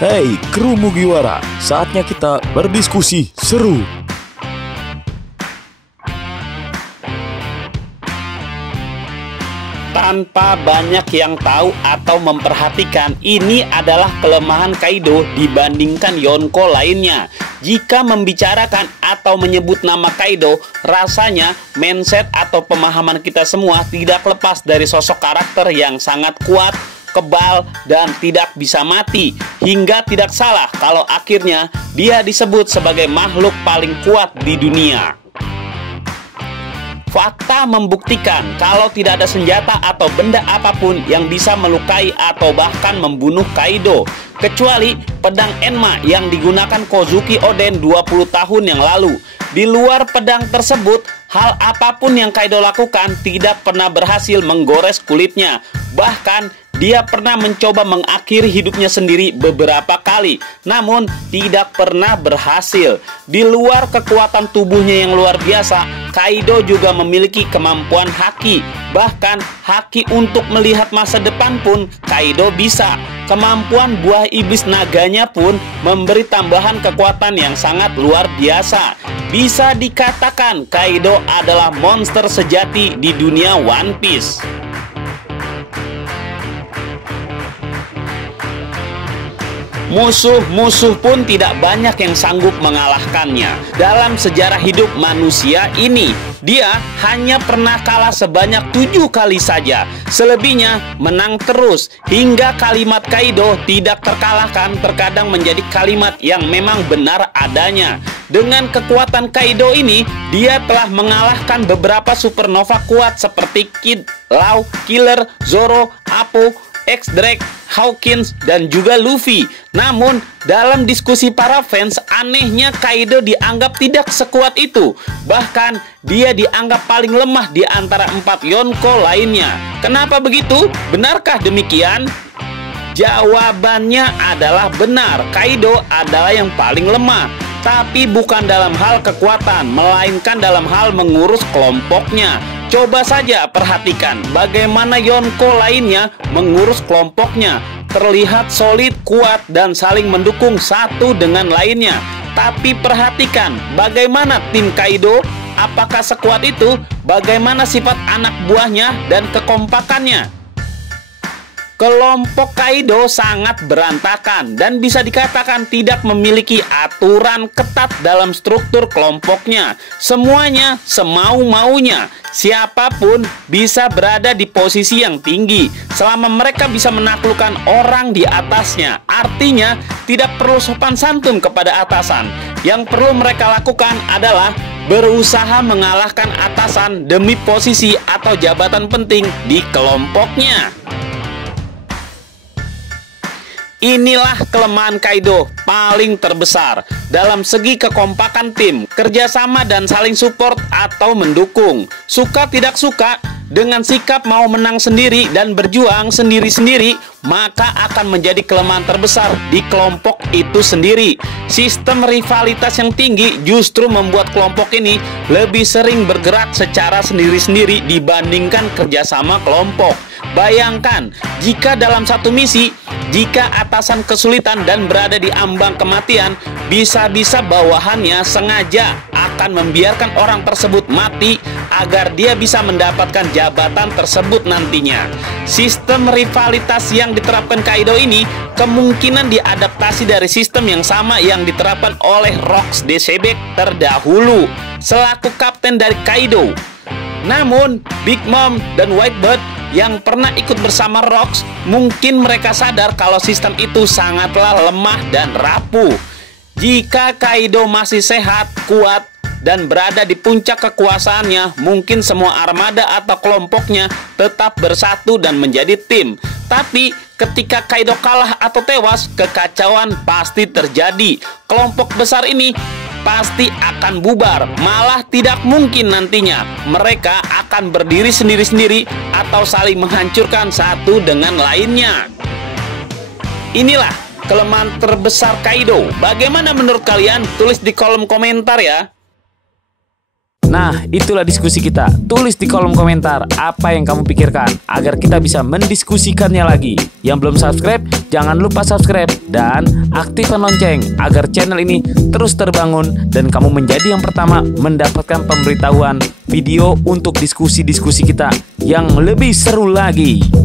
Hei, kru Mugiwara, saatnya kita berdiskusi seru. Tanpa banyak yang tahu atau memperhatikan, ini adalah kelemahan Kaido dibandingkan Yonko lainnya. Jika membicarakan atau menyebut nama Kaido, rasanya mindset atau pemahaman kita semua tidak lepas dari sosok karakter yang sangat kuat, kebal, dan tidak bisa mati. Hingga tidak salah kalau akhirnya dia disebut sebagai makhluk paling kuat di dunia. Fakta membuktikan kalau tidak ada senjata atau benda apapun yang bisa melukai atau bahkan membunuh Kaido, kecuali pedang Enma yang digunakan Kozuki Oden 20 tahun yang lalu. Di luar pedang tersebut, hal apapun yang Kaido lakukan tidak pernah berhasil menggores kulitnya. Bahkan dia pernah mencoba mengakhiri hidupnya sendiri beberapa kali, namun tidak pernah berhasil. Di luar kekuatan tubuhnya yang luar biasa, Kaido juga memiliki kemampuan haki. Bahkan haki untuk melihat masa depan pun Kaido bisa. Kemampuan buah iblis naganya pun memberi tambahan kekuatan yang sangat luar biasa. Bisa dikatakan Kaido adalah monster sejati di dunia One Piece. Musuh-musuh pun tidak banyak yang sanggup mengalahkannya. Dalam sejarah hidup manusia ini, dia hanya pernah kalah sebanyak 7 kali saja. Selebihnya menang terus. Hingga kalimat Kaido tidak terkalahkan terkadang menjadi kalimat yang memang benar adanya. Dengan kekuatan Kaido ini, dia telah mengalahkan beberapa supernova kuat seperti Kid, Law, Killer, Zoro, Apo, X-Drake, Hawkins, dan juga Luffy. Namun, dalam diskusi para fans, anehnya Kaido dianggap tidak sekuat itu. Bahkan, dia dianggap paling lemah di antara 4 Yonko lainnya. Kenapa begitu? Benarkah demikian? Jawabannya adalah benar. Kaido adalah yang paling lemah. Tapi bukan dalam hal kekuatan, melainkan dalam hal mengurus kelompoknya. Coba saja perhatikan bagaimana Yonko lainnya mengurus kelompoknya. Terlihat solid, kuat, dan saling mendukung satu dengan lainnya. Tapi perhatikan bagaimana tim Kaido, apakah sekuat itu? Bagaimana sifat anak buahnya dan kekompakannya? Kelompok Kaido sangat berantakan dan bisa dikatakan tidak memiliki aturan ketat dalam struktur kelompoknya. Semuanya semau-maunya. Siapapun bisa berada di posisi yang tinggi selama mereka bisa menaklukkan orang di atasnya. Artinya tidak perlu sopan santun kepada atasan. Yang perlu mereka lakukan adalah berusaha mengalahkan atasan demi posisi atau jabatan penting di kelompoknya. Inilah kelemahan Kaido paling terbesar dalam segi kekompakan tim, kerjasama dan saling support atau mendukung. Suka tidak suka, dengan sikap mau menang sendiri dan berjuang sendiri-sendiri, maka akan menjadi kelemahan terbesar di kelompok itu sendiri. Sistem rivalitas yang tinggi justru membuat kelompok ini lebih sering bergerak secara sendiri-sendiri dibandingkan kerjasama kelompok. Bayangkan, jika dalam satu misi, jika atasan kesulitan dan berada di ambang kematian, bisa-bisa bawahannya sengaja akan membiarkan orang tersebut mati agar dia bisa mendapatkan jabatan tersebut nantinya. Sistem rivalitas yang diterapkan Kaido ini kemungkinan diadaptasi dari sistem yang sama yang diterapkan oleh Rox DCB terdahulu selaku kapten dari Kaido. Namun, Big Mom dan Whitebird yang pernah ikut bersama Rox, mungkin mereka sadar kalau sistem itu sangatlah lemah dan rapuh. Jika Kaido masih sehat, kuat, dan berada di puncak kekuasaannya, mungkin semua armada atau kelompoknya tetap bersatu dan menjadi tim. Tapi ketika Kaido kalah atau tewas, kekacauan pasti terjadi. Kelompok besar ini pasti akan bubar. Malah tidak mungkin nantinya mereka akan berdiri sendiri-sendiri atau saling menghancurkan satu dengan lainnya. Inilah kelemahan terbesar Kaido. Bagaimana menurut kalian? Tulis di kolom komentar ya. Nah, itulah diskusi kita. Tulis di kolom komentar apa yang kamu pikirkan agar kita bisa mendiskusikannya lagi. Yang belum subscribe, jangan lupa subscribe dan aktifkan lonceng agar channel ini terus terbangun dan kamu menjadi yang pertama mendapatkan pemberitahuan video untuk diskusi-diskusi kita yang lebih seru lagi.